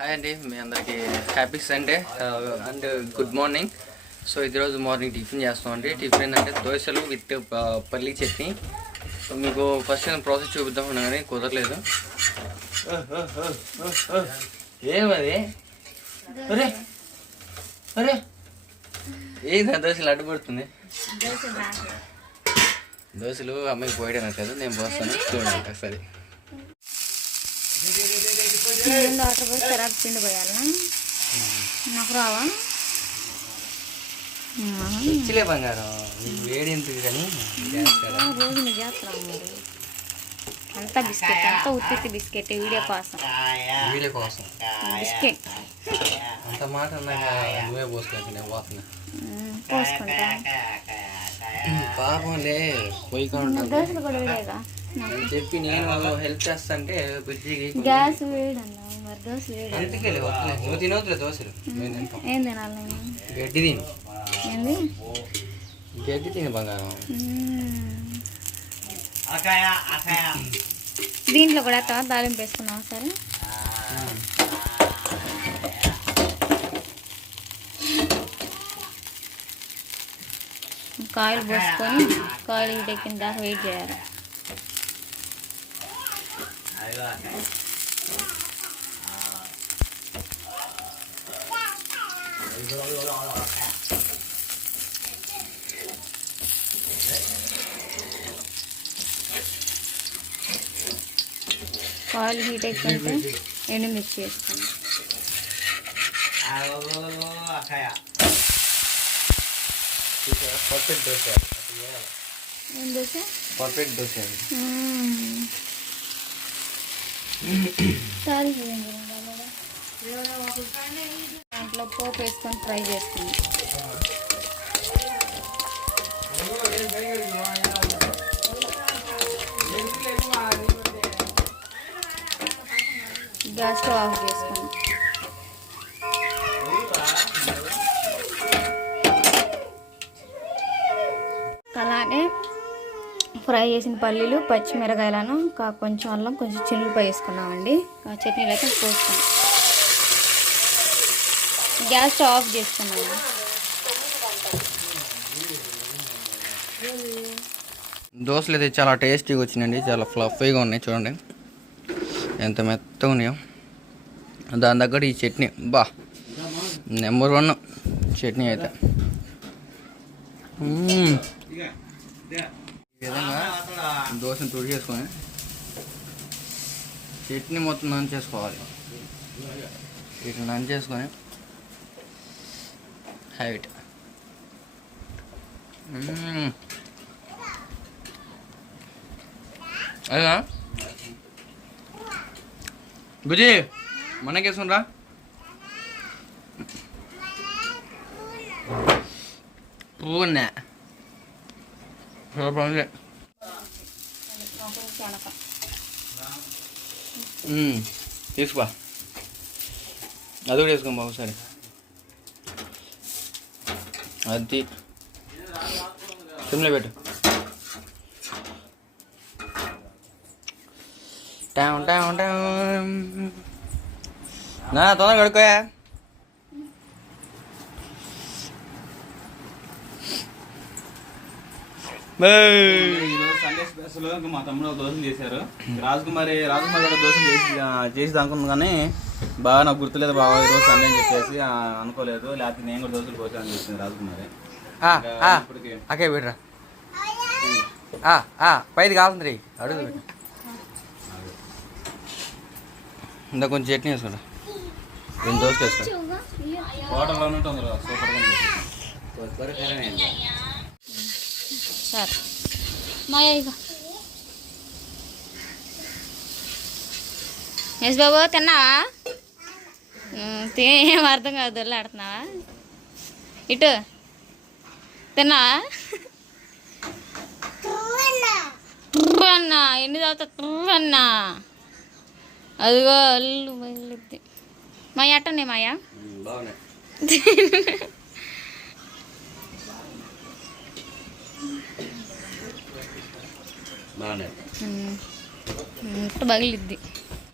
Hi అండి మీ అందరికి happy Sunday and good morning. So ఈరోజు మార్నింగ్ టిఫిన్ చేస్తామండి టిఫిన్ ఏంటంటే దోశలు విత్ పల్లీ చట్నీ. సో మీకు ఫస్ట్ నేను ప్రాసెస్ చూపిద్దాం ఉన్నా కానీ కుదరలేదు. ఏమది? అరే అరే ఏది దోశలు అడ్డుపడుతుంది? దోశలు అమ్మాయికి పోయడం కదా నేను పోస్తాను. చూడండి ఒకసారి. ముందు వాటర్ పోసి తర్వాత పిండి నాకు రావా? ఇచ్చిలే బంగారం. వేడి ఎందుకు కానీ? రోజు నువ్వు చేస్తున్నావు మరి? అంతా బిస్కెట్ అంతా ఉత్తి బిస్కెట్ వీడియో కోసం. వీళ్ళ కోసం. బిస్కెట్. అంత మాట నువ్వే పోసుకోవచ్చు నేను పోతున్నా పోసుకుంటా. పాపంలే పోయి నా ఉంటాను దోశలు కూడా వేయగా అని చెప్పి నేను హెల్ప్ చేస్తాంటే బుజ్జికి గ్యాస్ వేడి అన్నావు మరి దోశలు వేడి ఎందుకు వెళ్ళి వస్తున్నాయి నువ్వు తినవద్దులే దోశలు. మేము. తింటాం. ఏం తినాలి నేను గడ్డి తిని. ఏంది? గడ్డి తిని బంగారం. ఉమ్. దీంట్లో కూడా ఎత్తావా తాలింపు వేసుకున్నావా సరే? కాయలు పోసుకొని కాయలు హీట్ ఎక్కిన దాకా వెయిట్ చేయాలి. కాయలు హీట్ ఎక్కింటే ఎండు మిర్చి వేసుకోండి పర్ఫెక్ట్ దోశ ఏం దోశ పర్ఫెక్ట్ దోశ దాంట్లో పోపు వేసుకొని ఫ్రై చేస్తుంది గ్యాస్ స్టవ్ ఆఫ్ చేసుకోండి అలానే ఫ్రై చేసిన పల్లీలు పచ్చిమిరకాయలను కొంచెం అల్లం కొంచెం చిల్లుపై వేసుకున్నామండి. ఆ చట్నీలు అయితే పోసుకున్నాం గ్యాస్ స్టవ్ ఆఫ్ చేసుకున్నాము దోశలు అయితే చాలా టేస్టీగా వచ్చినాయండి చాలా ఫ్లఫీగా ఉన్నాయి చూడండి. ఎంత మెత్తగా ఉన్నాయో. దాని తగ్గట్టు ఈ చట్నీ బా నెంబర్ వన్ చట్నీ అయితే. ఈ విధంగా దోశను తుడి చేసుకొని చట్నీ మొత్తం నంచేసుకోవాలి. ఇట్లా నంచేసుకొని హ్యాబిట్ అదా బుజీ మనకేసుకురా పూనే సూపర్ తీసుకో అది కూడా వేసుకో బాబు సరే. అది సిమ్లో పెట్టు. Town town town. నా తొందరగా కడుక్కోయా? సండే స్పెషల్ ఇంకా మా తమ్ముడు ఒక దోశలు చేశారు. రాజకుమారి రాజకుమారి కూడా దోశలు చేసి చేసి అనుకున్నాను కానీ బాగా నాకు గుర్తులేదు బాబా ఈరోజు సండే అని చెప్పేసి అనుకోలేదు. లేకపోతే నేను కూడా దోశలు పోసాను చెప్పింది రాజకుమారి. ఇంకా అకే బిడ్రా పైది కావాలి అడుగు. ఇందా కొంచెం చట్నీ వేసుకుంటా రెండు దోశలు వేసుకో. హోటల్లో సూపర్గా సార్. మాయా ఇక ఎస్ బాబు తిన్నావా? తిని ఏం అర్థం కాదు దొల్లాడుతున్నావా ఇటు. తిన్నావా? ట్రు అన్నా ఎన్ని ట్రు అన్నా అదిగో అల్లు బయలుద్ది మాయ అట్టనే మాయా? బాగున్నాయి పగిలిద్ది.